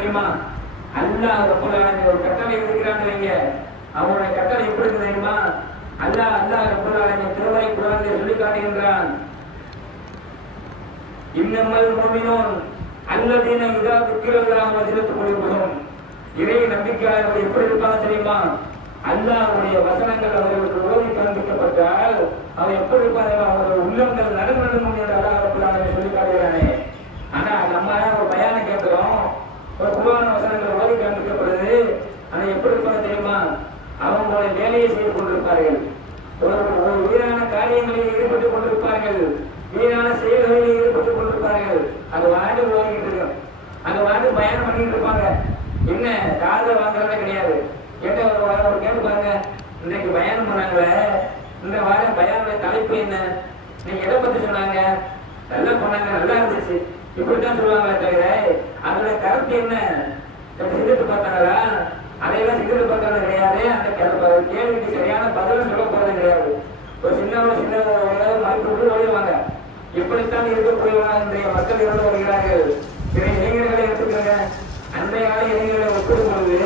தெரியுமா? அல்லாஹ் ரப்பல் ஆலமீன் ஒரு கட்டளை இருக்கிறாங்க வைங்க, அவருடைய கட்டளை எப்படி இருக்கு தெரியுமா? அல்லாஹ் ரப்பல் ஆலமீன் திருமறை குர்ஆனில் சொல்லி காட்டுகின்றான், இன்னமல் முஃமினூன் அல்லதீன இதா ذுக்கிரல்லாஹு வஜிலத் குலூபுஹும். இறை நம்பிக்கையாளர்கள் எப்படி இருப்பாங்க தெரியுமா? அல்லாஹ்வுடைய வசனங்கள் அவர்களுக்கு ஓதி காண்பிக்கப்பட்டால் அவன் எப்படி இருப்பாங்க? அவர்கள் உள்ளங்கள் நடுநடுங்கும் என்று அல்லாஹ் ரப்பல் ஆலமீன் சொல்லி காட்டுகிறானே. ஆனா நம்ம ஒரு பயானை கேட்கிறோம், ஒரு குர்ஆன் வசனங்கள் ஓதி காண்பிக்கப்படுது, ஆனா எப்படி இருப்பாங்க தெரியுமா? அவங்களுடைய வேலையை செய்து கொண்டிருப்பார்கள், ஒரு வீரான காரியங்களில் ஈடுபட்டுக் கொண்டிருப்பார்கள், வீரான செயல்களில் ஈடுபட்டுக் கொண்டிருப்பார்கள். அது வாண்டு ஓடிக்கிட்டு இருக்கும், அந்த வாண்டு பயணம் பண்ணிட்டு இருப்பாங்க. என்ன காதல வாங்குறதே கிடையாது. கேட்ட ஒரு கேட்டு பாருங்க, இன்றைக்கு பயணம் பண்ணாங்களே, இந்த வாரம் பயானுடைய தலைப்பு என்ன, நீங்க எதை பத்தி சொன்னாங்க? நல்லா பண்ணாங்க, நல்லா இருந்துச்சு, இப்படித்தான் சொல்லுவாங்களே தவிர அதோட கருத்து என்ன? சிகரெட்டு பார்த்தாங்களா? அதையெல்லாம் சிகரெட்டு பார்க்கறது கிடையாது. அந்த கேள்விக்கு சரியான பதிலும் சொல்ல போறது கிடையாது. ஒரு சின்ன மறுப்பு ஓடிடுவாங்க. இப்படித்தான் இருக்கக்கூடியவர்களாக இன்றைய மக்கள் இருந்து வருகிறார்கள். சில இளைஞர்களை எடுத்துக்கோங்க, அன்றைய கால இளைஞர்களை ஒப்பிடும் பொழுது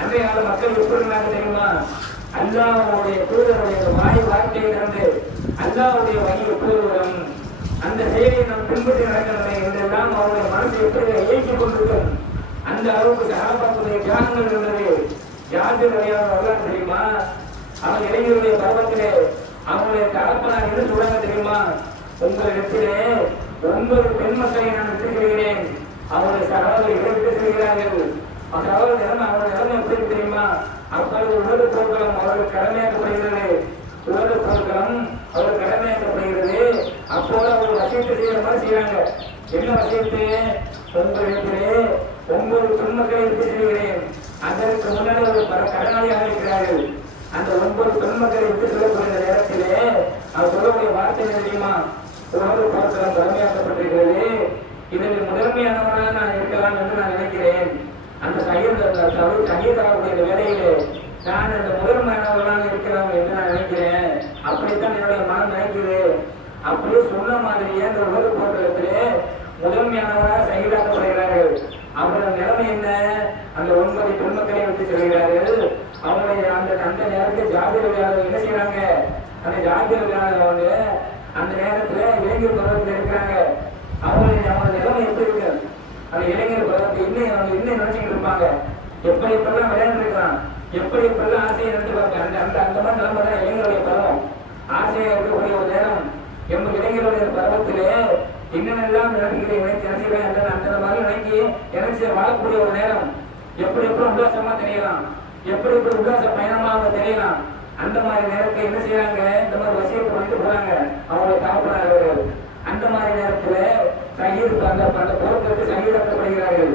அன்றைய கால மக்கள் எப்படி இருந்தாங்க தெரியுமா? அல்லாஹ்வுடைய தூதருடைய வார்த்தையை திறந்து அல்லாஹ்வுடைய வழி எப்படி வரும், அந்த செயலை நாம் பின்பற்றி நடக்கவில்லை என்றெல்லாம் அவருடைய மனசை எப்படி இயக்கிக் கொண்டிருக்கும். அந்த அளவுக்கு சஹாபாக்களுடைய தியாகங்கள் இருந்தது. யாருக்கு கிடையாது வரலாறு தெரியுமா? அவன் இளைஞருடைய பருவத்திலே அவங்களுடைய தகப்பனார் என்ன சொல்றாங்க தெரியுமா? உங்களிடத்திலே 9 பெண் மக்களை நான் விட்டு செல்கிறேன், அவருடைய சகோதரிகளை விட்டு செல்கிறார்கள். அவருடைய நிலைமை எப்படி தெரியுமா? அப்பொழுது உலக போர்க்களம் அவர்கள் கடமையாக்கப்படுகிறது, உலக போர்க்களம் அவர்கள் கடமையாக்கப்படுகிறது. அப்போது அவர்கள் வசியத்தை செய்யற மாதிரி செய்யறாங்க. என்ன வசியத்து? உங்களிடத்திலே 9 பெண் மக்களை விட்டு செல்கிறேன், அதற்கு முன்னாடி ஒரு கடனாளியாக இருக்கிறார்கள். அந்த 9 பெண் மக்களை விட்டு செல்லக்கூடிய நேரத்திலே அவர் சொல்லக்கூடிய வார்த்தை தெரியுமா? உலக போர்க்களம் கடமையாக்கப்பட்டிருக்கிறது, இதில் முதன்மையானவனாக நான் இருக்கலாம் என்று நான் நினைக்கிறேன். அந்த சகிதாவுடைய வேலையிலே நான் அந்த முதன்மையானவர்களாக இருக்கிறோம் என்று நான் நினைக்கிறேன். அப்படித்தான் என்னுடைய மனம் நினைக்குது. அப்படியே சொன்ன மாதிரியே அந்த உலக போர்க்களத்திலே முதன்மையானவராக சகிதாக்கப்படுகிறார்கள். அவருடைய நிலைமை என்ன? அந்த 9 பெண்மக்களை விட்டு செல்கிறார்கள். அவங்களுடைய அந்த நேரத்தில் ஜாதிரவியாளர் என்ன செய்யறாங்க? அந்த ஜாதிரவியாளர் அந்த நேரத்துல இளைஞர் பருவத்தில் இருக்கிறாங்க. அவங்களுடைய நிலைமை எப்படி இருக்கு? அந்த இளைஞர் பருவத்தை இன்னும் நினைச்சுக்கிட்டு இருப்பாங்க. எப்படி எப்பெல்லாம் விளையாண்டு இருக்கலாம், எப்படி எப்பெல்லாம் ஆசையை நினைச்சுப்பாங்க. அந்த மாதிரி நிலைமை தான் இளைஞருடைய பருவம். ஆசையா இருக்கக்கூடிய ஒரு நேரம். எங்கள் இளைஞருடைய பருவத்திலே என்னென்னலாம் நினைச்சுக்கிறேன் அந்த மாதிரி நினைச்சு வாழக்கூடிய ஒரு நேரம். எப்படி உல்லாசமா தெரியலாம், எப்படி உல்லாச பயணமாக தெரியலாம். அந்த மாதிரி நேரத்தை என்ன செய்யறாங்க? இந்த மாதிரி வசியத்தை பண்ணிட்டு போறாங்க அவங்களுடைய தகப்பனார்கள். அந்த மாதிரி நேரத்துல அந்த பொருட்களுக்கு சகிதாக்கப்படுகிறார்கள்.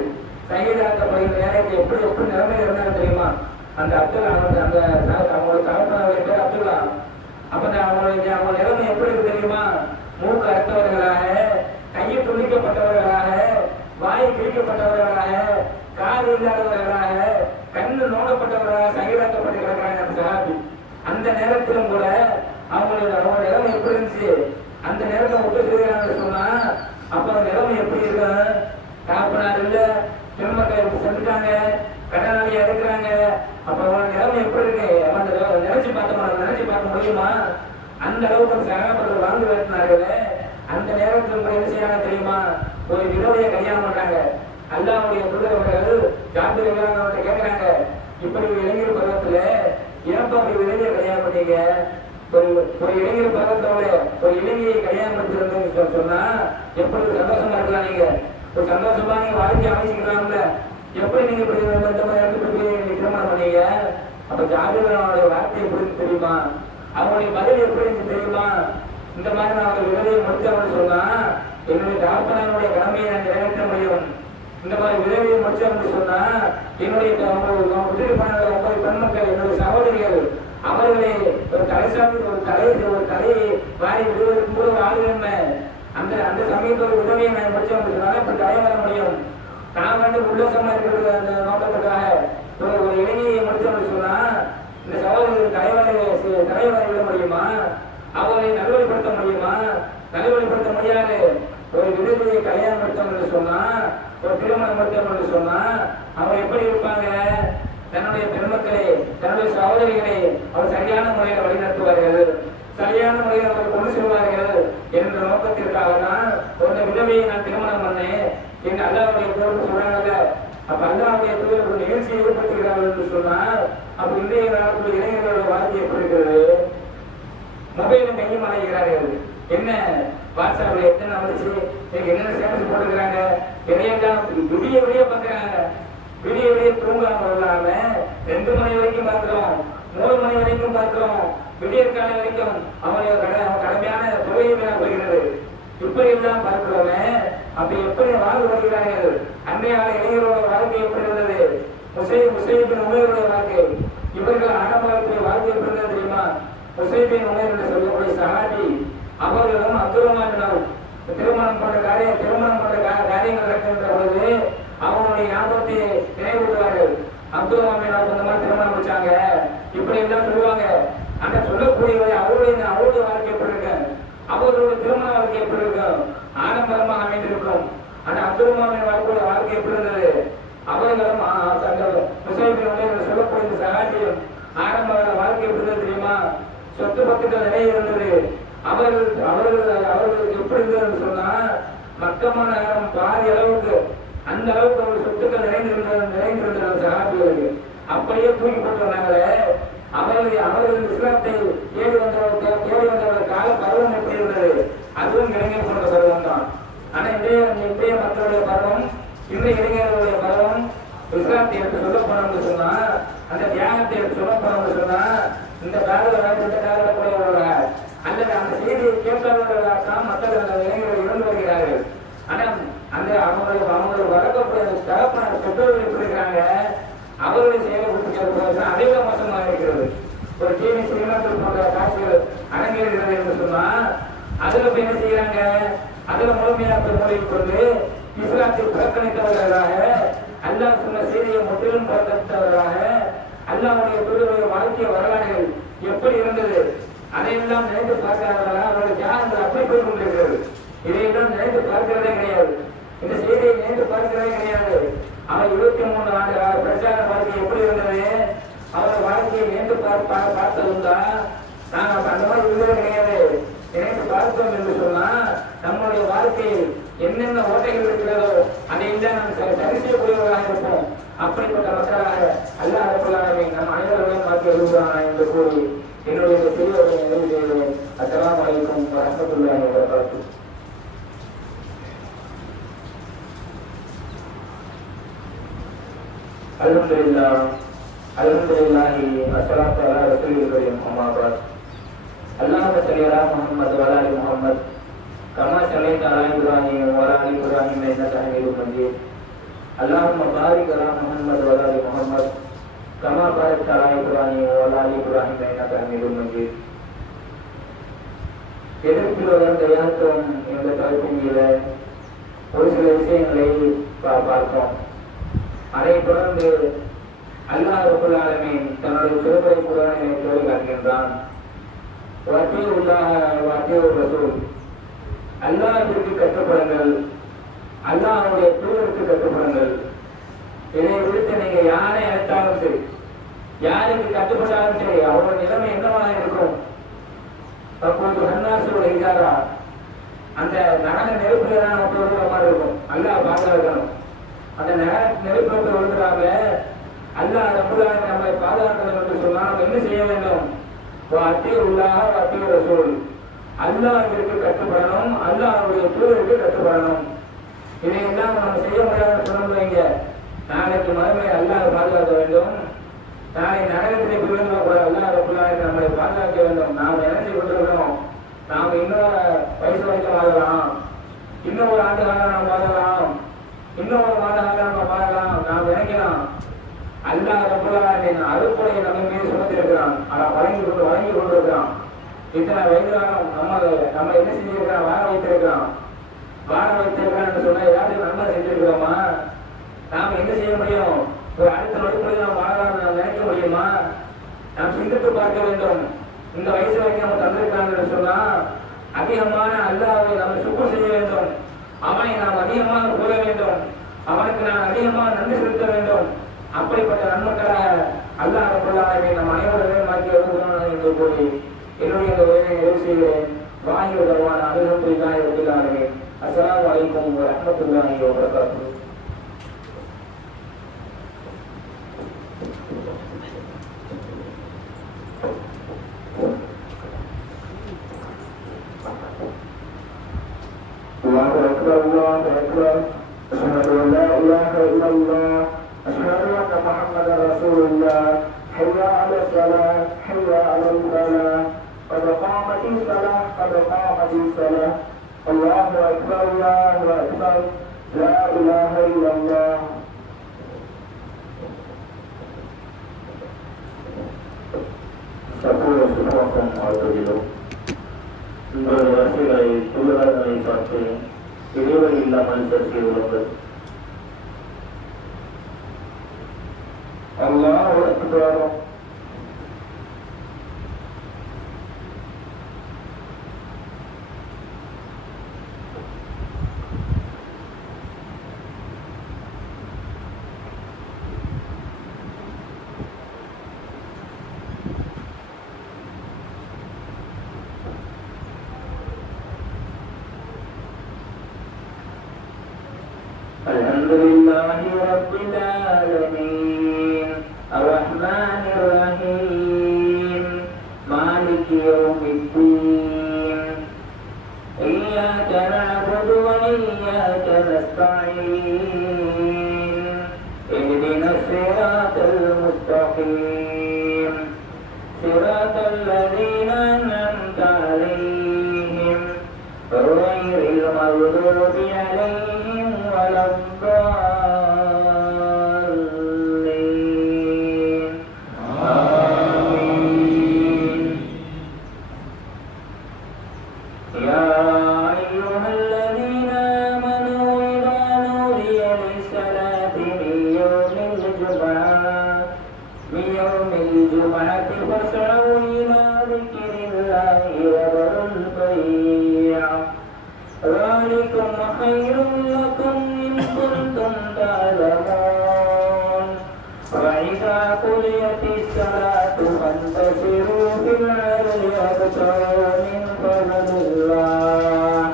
சகிதாக்கப்படுகிற நேரத்தை எப்படி நிலைமை இருந்தாலும் தெரியுமா? அந்த அப்துல்லா அந்த அவங்களுடைய தகப்பனாருடைய பேர் அப்துல்லா. அப்ப அவங்க நிலைமை எப்படி இருக்கு தெரியுமா? மூக்கு அறுத்தவர்களாக, கையை துண்டிக்கப்பட்டவர்களாக, வாயை கிழிக்கப்பட்டவர்களாக, காது இல்லாதவர்களாக, கண்ணு நோக்கப்பட்டவர்களாக சகிதாக்கப்பட்டு கிடக்கிறாங்க அந்த சஹாபி. அந்த நேரத்திலும் கூட அவங்களோட நிலைமை எப்படி இருந்துச்சு? அந்த நேரத்தை விட்டு செய்கிறாங்க சொன்னா அப்ப அந்த நிலைமை எப்படி இருக்கும்? காப்பனார் இல்ல, பெருமக்கள் செஞ்சுட்டாங்க, கடனாளியா இருக்கிறாங்க. அப்ப அவங்களோட நிலைமை எப்படி இருக்கு? நினைச்சு பார்க்க முடியுமா? அந்த அளவுக்கு சகாபத்தில் வாழ்ந்து வெட்டினார்கள். அந்த நேரத்தில் என்ன செய்யறாங்க தெரியுமா? ஒரு விதவையை கல்யாணம் பண்றாங்க. அல்லாஹ்வுடைய தூதர்கள் ஜாதிரவியாளர்கிட்ட கேட்கிறாங்க, இப்படி இளைஞர் பருவத்துல ஏன்பா அப்படி விதவையை கல்யாணம் பண்ணீங்க? ஒரு இளைஞர் பருவத்தோட ஒரு இளைஞரை கல்யாணம் பண்ணிட்டு சொன்னா எப்படி சந்தோஷமா இருக்கலாம்? நீங்க ஒரு சந்தோஷமா நீங்க வாழ்க்கை அமைச்சுக்கலாம்ல. எப்படி நீங்க இப்படி திருமணம் பண்ணீங்க? அப்ப ஜாதிரவியாளருடைய வார்த்தை எப்படி தெரியுமா? அவங்களுடைய பதில் எப்படி தெரியுமா? இந்த மாதிரி நான் அவங்க விதவையை முடிச்சவன்னு சொன்னா என்னுடைய தகப்பனாருடைய கடமையை நான் நிறைவேற்ற முடியும். இந்த மாதிரி விதவையை முடிச்சவன்னு சொன்னா என்னுடைய விட்டு பண்ண 9 பெண்மக்கள் என்னுடைய சகோதரிகள் அவர்களை ஒரு தலையை வாரி விடுவதற்கு கூட வாழ்வேன்மை. அந்த சமயத்தோட உதவியை நான் முடிச்சவன்னு சொன்னா இப்ப தலை வர முடியும். நான் உல்லாசமா இருக்கிறது அந்த நோக்கத்துக்காக ஒரு இளைஞரை முடிச்சவன்னு சொன்னா இந்த சகோதரர்கள் தலைவரை விட முடியுமா? அவரை நல்வழிப்படுத்த முடியுமா? நல்வழிப்படுத்த முடியாது. ஒரு விதவையை கல்யாணம் படுத்தவங்க சொன்னா ஒரு திருமணம் முடித்தோம் என்று சொன்னா அவங்க எப்படி இருப்பாங்க? தன்னுடைய பெருமக்களை, தன்னுடைய சகோதரிகளை அவர் சரியான முறையில் வழிநடத்துவார்கள், சரியான முறையில் அவர் கொண்டு செல்வார்கள் என்ற நோக்கத்திற்காக தான் ஒரு விதவையை நான் திருமணம் பண்ணேன் என்று அல்லாஹ்வுடைய தூதர் சொல்றாங்கல்ல. அப்ப அல்லாஹ்வுடைய தூதர் ஒரு நிகழ்ச்சியை ஏற்படுத்துகிறார்கள் என்று சொன்னால் அப்ப இன்றைய காலத்தில் இளைஞர்களுடைய வாழ்க்கை எப்படி இருக்கிறது? மொபைலும் கையும் அழைக்கிறார்கள். என்ன வாட்ஸ்அப்ல எத்தனை வந்துச்சு, என்னென்ன ஸ்டேட்டஸ் போட்டுக்கிறாங்க, எதையெல்லாம் விடிய விடிய பார்க்குறாங்க. விடிய விடிய தூங்காம இல்லாம 2 மணி வரைக்கும் பார்க்கிறோம், 3 மணி வரைக்கும் பார்க்கிறோம், விடிய கால வரைக்கும் அவருடைய கடமையான தொழில் போகிறது. இப்படி எல்லாம் பார்க்கிறோமே, அப்படி எப்படி வாழ்ந்து வருகிறார்கள்? அன்றைய இளைஞரோட வாழ்க்கை எப்படி இருந்தது? முசைபின் உமேருடைய வாழ்க்கை, இவர்கள் ஆரம்பத்திய வாழ்க்கை எப்படி இருந்தது தெரியுமா? முசைபின் உமேர் என்று சொல்லக்கூடிய சஹாபி, அவர்களும் அப்துல் ரஹ்மான் திருமணம் போன்ற காரியங்கள் நடக்கின்ற பொழுது அவங்களுடைய ஞாபகத்தை நினைவுறுவார்கள். அப்துல் ரஹ்மான் அந்த மாதிரி திருமணம் முடிச்சாங்க, இப்படி எல்லாம் சொல்லுவாங்க. ஆனா சொல்லக்கூடியவரை அவருடைய வாழ்க்கை எப்படி இருக்கு, அவர்களுடைய திருமண வாழ்க்கை எப்படி இருக்கும்? ஆடம்பரமாக அமைந்திருக்கும். ஆனா அப்துல் ரஹ்மான் வாழ்க்கை எப்படி இருந்தது? அவர்களும் முசைபின் சொல்லக்கூடிய சகாஜியும் ஆடம்பர வாழ்க்கை எப்படி இருந்தது தெரியுமா? சொத்து பத்துக்கள் நிறைய இருந்தது. அவர்களுக்கு எப்படி இருந்ததுன்னு சொன்னா மக்கமான நேரம் பாதி அளவுக்கு, அந்த அளவுக்கு அவர்கள் சொத்துக்கள் நிறைந்திருந்த சகாபிகளுக்கு அப்படியே தூக்கி போட்டு வந்தாங்களே. அவர்கள் இஸ்லாத்தை தேடி வந்தவர்கள் கால பருவம் எப்படி இருந்தது? அதுவும் இளைஞர் போன்ற பருவம் தான். ஆனா இன்றைய மக்களுடைய பருவம், இன்றைய இளைஞர்களுடைய பருவம் இஸ்லாத்தை எடுத்து சொல்ல போனோம்னு சொன்னா, அந்த தியாகத்தை எடுத்து சொல்ல போனோம்னு சொன்னா இந்த காலத்தில் கூடியவர்களா அல்லது அந்த செய்தியை கேட்காதவர்களாகத்தான் மக்கள் அந்த இளைஞர்கள் இழந்து வருகிறார்கள். ஆனா அந்த அவங்களுடைய வளர்க்கக்கூடிய தகப்பன பெற்றோர்கள் எப்படி இருக்கிறாங்க, அவருடைய செயலை கொடுத்து அதை விட மோசமாக இருக்கிறது. ஒரு டிவி சினிமாக்கள் போன்ற காட்சிகள் அரங்கேறுகிறது என்று சொன்னா அதுல போய் என்ன செய்யறாங்க? அதுல முழுமையாக மூலிகை கொண்டு இஸ்லாத்தை புறக்கணித்தவர்களாக, அல்லாஹ் சொன்ன செய்தியை முற்றிலும் புறக்கணித்தவர்களாக, அல்லாஹ்வுடைய தூதருடைய வாழ்க்கை வரலாறுகள் எப்படி இருந்தது அதையெல்லாம் நினைத்து பார்க்கிறார்களா? அவருடைய தியாகங்கள் அப்படி போய் கொண்டிருக்கிறது. இதையெல்லாம் நினைத்து பார்க்கிறதே கிடையாது. இந்த செய்தியை நினைத்து பார்க்கிறதே கிடையாது. அவர் 23 ஆண்டு பிரச்சார வாழ்க்கை எப்படி இருந்தது? அவர் வாழ்க்கையை நினைத்து பார்த்ததுண்டா? நாங்கள் அந்த மாதிரி இருந்ததே கிடையாது. நினைத்து பார்த்தோம் என்று சொன்னா நம்முடைய வாழ்க்கையில் என்னென்ன ஓட்டைகள் இருக்கிறதோ அதையெல்லாம் நாம் சரி செய்யக்கூடியவர்களாக இருப்போம். அப்படிப்பட்ட மக்களாக அல்லாஹ் ரப்பல் ஆலமீன் நம் அனைவரையும் மாற்றி எழுதுவானா என்று கூறி என்னுடைய பெரியவர்களை நிறைவு செய்கிறேன். அஸ்ஸலாமு அலைக்கும் வரஹ்மத்துல்லாஹி வபரகாத்துஹு. அல்ஹம்துலில்லாஹி வஸ்ஸலாத்து அலா ரசூலில் கரீம் அம்மா பஅத். அல்லாஹும்ம ஸல்லி அலா முஹம்மத் வ அலா ஆலி முஹம்மத் கமா ஸல்லைத அலா இப்ராஹீம் வ அலா ஆலி இப்ராஹீம் இன்னக ஹமீதும் மஜீத். அல்லாஹும்ம பாரிக் அலா முஹம்மத் வ அலா ஆலி முஹம்மத் கமா பாரக்த அலா இப்ராஹீம் வ அலா ஆலி இப்ராஹீம் இன்னக ஹமீதும் மஜீத். எதிர்ப்புடன் தயாரித்தோம் என்ற தலைப்பின் கீழே ஒரு சில விஷயங்களை பார்த்தோம். அதைத் தொடர்ந்து அல்லாஹ் ரப்பல் ஆலமீன் தன்னுடைய திருமறை குர்ஆனிலே சொல்லி காட்டுகின்றான், அல்லாஹ்விற்கு கட்டுப்படுங்கள், அல்லாஹ்வுடைய தூதருக்கு கட்டுப்படுங்கள். இதை விடுத்து நீங்க யாரை அழைத்தாலும் சரி, யாருக்கு கட்டுப்பட்டாலும் சரி, அவருடைய நிலைமை என்னவாக இருக்கும்? தற்போது ஹன்னாசுடைய இஜாரா, அந்த நகர நெருப்புல தான் ஒருத்தர் மாதிரி இருக்கும். அல்லாஹ் பாதுகாக்கணும். அந்த நெருப்பு ஒருத்தராக அல்லாஹ் ரப்பல் ஆலமீன் நம்மை பாதுகாக்கணும் என்று சொன்னால் நம்ம என்ன செய்ய வேண்டும்? அல்லாஹ்விற்கு கட்டுப்படணும், அல்லாஹ்வுடைய தூதருக்கு கட்டுப்படணும். இதையெல்லாம் நம்ம செய்ய முடியாத சொன்னீங்க. நாளைக்கு மறுமை அல்லாஹ் பாதுகாக்க வேண்டும், நாளை நரகத்திலே பிரிவினக்கூட அல்லாஹ் ரப்பல் ஆலமீன் நம்மை பாதுகாக்க வேண்டும். நாம் என்ன செய்ய கொண்டிருக்கிறோம்? நாம் இன்னொரு வயசு வரைக்கும் வாழலாம், இன்னொரு ஆண்டு காலம் நாம் வாழலாம், இன்னொரு மாத காலம் நம்ம வாழலாம். நாம் நினைக்கலாம் அல்லாஹ் ரப்பல் ஆலமீன் அருள்கொடையை நம்ம மீது சுமத்திருக்கிறான், வழங்கி கொண்டிருக்கிறான். இத்தனை வயது காலம் நம்ம என்ன செஞ்சிருக்கிறான்? வாழ வைத்திருக்கிறான் என்று சொன்னா ஏதாவது நன்மை செஞ்சிருக்கிறோமா? நாம் என்ன செய்ய முடியும்? ஒரு அடுத்த நொடிப்பொழுது நாம் வாழலாம் நாம் நினைக்க முடியுமா? நாம் சிந்தித்து பார்க்க வேண்டும். இந்த வயசு வரைக்கும் நம்ம தந்திருக்கிறாங்க சொன்னா அதிகமான அல்லாஹ்வை நாம் சுக்குர் செய்ய வேண்டும், அவனை நாம் அதிகமாக கூற வேண்டும். அவனுக்கு நான் அதிகமாக நன்றி செலுத்த வேண்டும். அப்படிப்பட்ட நன்மக்களாக அல்லாஹ் ரப்பல் ஆலமீன் நம் அனைவரையும் மாற்றி வருகிறான் என்று கூறி என்னுடைய இந்த உரையை நிறைவு செய்கிறேன். வாஹிர் தஅவானா அல்ஹம்துலில்லாஹி ரப்பில் ஆலமீன். அஸ்ஸலாமு அலைக்கும் வரஹ்மத்துல்லாஹி வபரகாத்துஹு. Allahu akbar, Allahu akbar. Asyhadu an la ilaha illallah. Asyhadu anna Muhammadar Rasulullah. Hayya 'alas salah, hayya 'alal falah. Qad qamatis salah, qad qamatis salah. Allahu akbar, Allahu akbar. La ilaha illallah. Sapura suprakum al-jadilu. உங்களுடைய வசதிகளை தொழிலாளர்களை பார்த்து இடைவெளி இல்லாமல் சர்ச்சை உள்ளது. அல்லாஹ் அக்பர். الحمد لله رب العالمين الرحمن الرحيم مالك يوم الدين إياك نعبد وإياك نستعين اهدنا الصراط المستقيم صراط الذين أنعمت عليهم غير المغضوب عليهم ولا الضالين آمين. يا أيها الذين آمنوا إذا نودي للصلاة من يوم الجمعة فاسعوا إلى ذكر الله وذروا البيع ذلكم خير لكم إن كنتم تعلمون. وإذا قضيت الصلاة فانتشروا في الأرض وابتغوا من فضل الله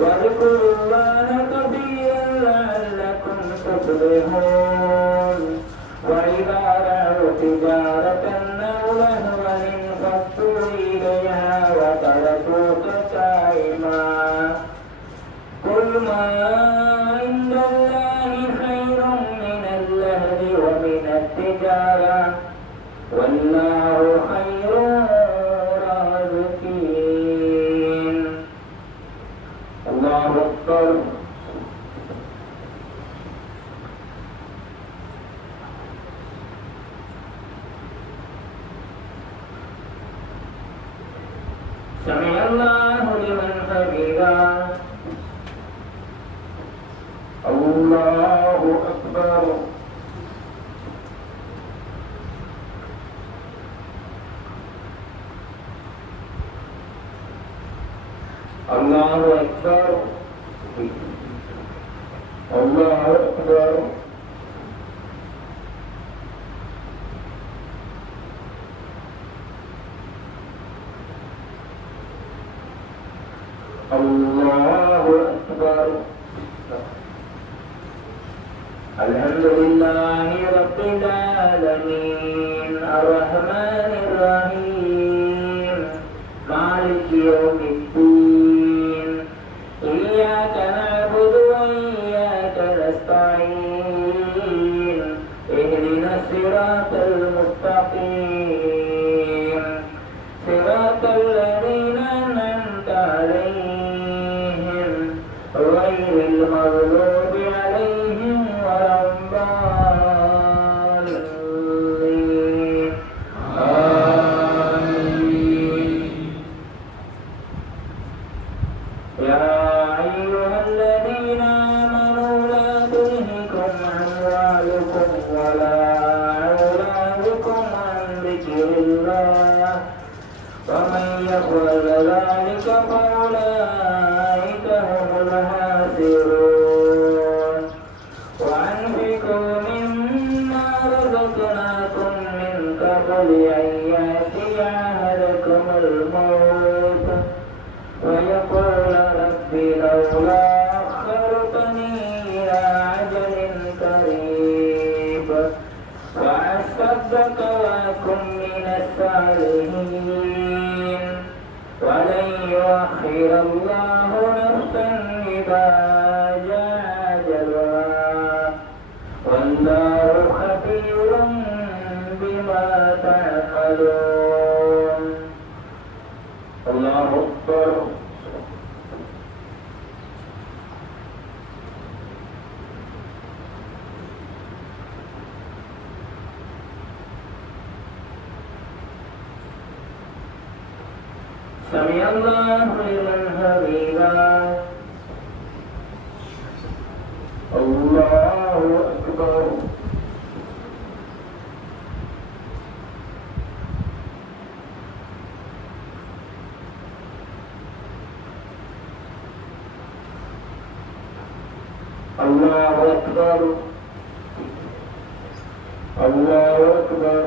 واذكروا الله كثيرا لعلكم تفلحون. وإذا رأوا تجارة أو لهوا انفضوا إليها وتركوك قائما. قل ما عند الله خير من اللهو ومن التجارة والله خير الرازقين. الله أكبر. سمع الله لمن حمده. الله أكبر. الله أكبر. الله أكبر. الله أكبر. الحمد لله رب العالمين الرحمن الرحيم مالك يوم الدين إياك نعبد وإياك نستعين اهدنا الصراط المستقيم صراط الذين أنعمت عليهم غير المغضوب عليهم ولا الضالين آمين. يا أيها الذين آمنوا لا تلهكم أموالكم ولا أولادكم عن ذكر الله ومن يفعل ذلك فأولئك هم الخاسرون. لأن يأتي أحدكم الموت ويقول رب لولا أخرتني إلى أجل قريب وأصدق وأكن من الصالحين ولن يؤخر الله نفسا إذا جاء أجلها والله خبير بما تعملون. الله أكبر. سمع الله لمن حمده. الله أكبر. الله أكبر. الله أكبر.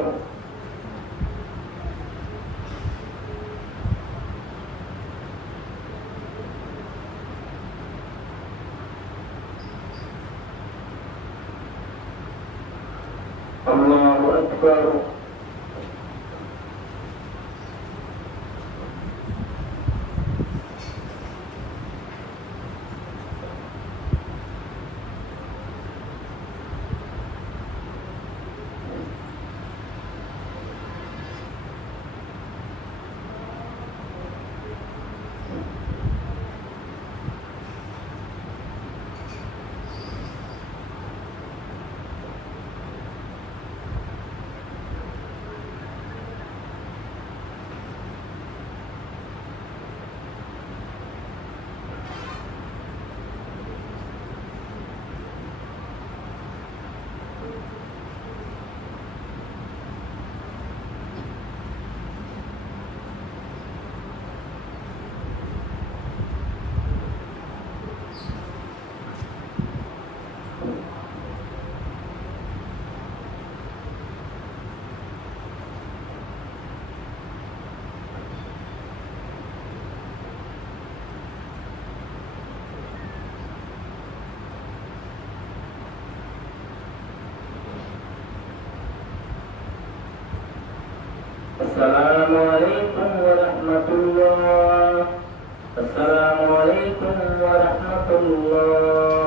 الله أكبر. السلام عليكم ورحمة الله. السلام عليكم ورحمة الله.